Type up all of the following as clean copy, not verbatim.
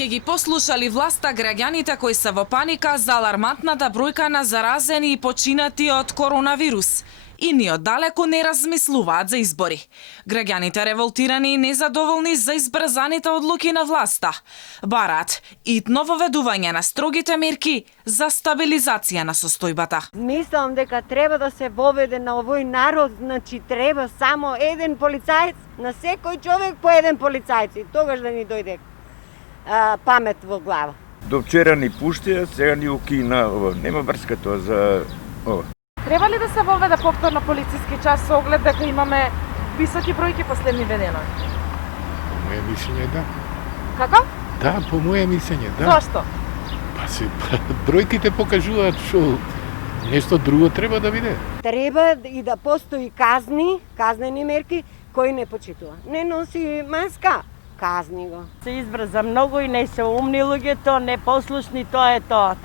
Ке ги послушали власта граѓаните кои се во паника за алармантната бројка на заразени и починати од коронавирус. И ни оддалеку не размислуваат за избори. Граѓаните револтирани и незадоволни за избрзаните одлуки на власта. Бараат итно воведување на строгите мерки за стабилизација на состојбата. Мислам дека треба да се воведе на овој народ, значи треба само еден полицаец, на секој човек по еден полицаец и тогаш да ни дојде памет во глава. До вчера ни пуштија, сега ни укина ова. Нема врска тоа за ова. Треба ли да се воведе повторно полициски час со оглед дека имаме високи бројки последни денови? По моје мислење да. Како? Да, по моје мислење да. Зошто? Па се бројките покажуваат што нешто друго треба да биде. Треба и да постои казнени мерки, кој не почитува. Не носи маска, казни го. Се избрза многу и не се умни луѓето, непослушни, тоа е тоа.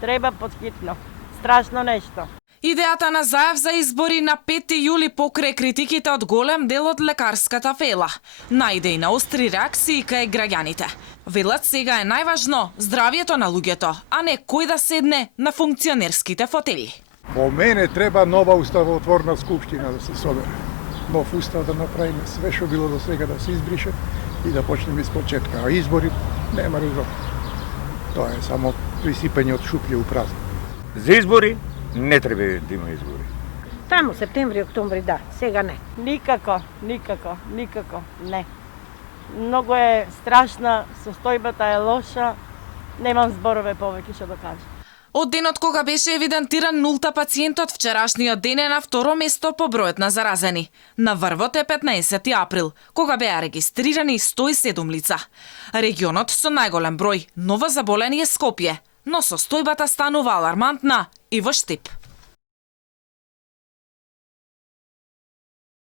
Треба подхитно. Страшно нешто. Идејата на Заев за избори на 5 јули покрај критиките од голем дел од лекарската фела. Најде и на остри реакции кај граѓаните. Велат сега е најважно здравието на луѓето, а не кој да седне на функционерските фотели. По мене треба нова уставотворна скупштина да се собере. Нов устав да направиме, све што било до сега да се избрише и да почнеме испочетка. А избори нема резон. Тоа е само присипање од шуплje у празно. За избори не треба да има избори. Тамо, септември, октомври, да, сега не. Никако, не. Многу е страшна, состојбата е лоша, немам зборове повеќе што да кажам. Од денот кога беше евидентиран нулта пациентот, вчерашниот ден е на второ место по бројот на заразени. На врвот е 15 април, кога беа регистрирани 107 лица. Регионот со најголем број новозаболени е Скопје, но состојбата станува алармантна и во Штип.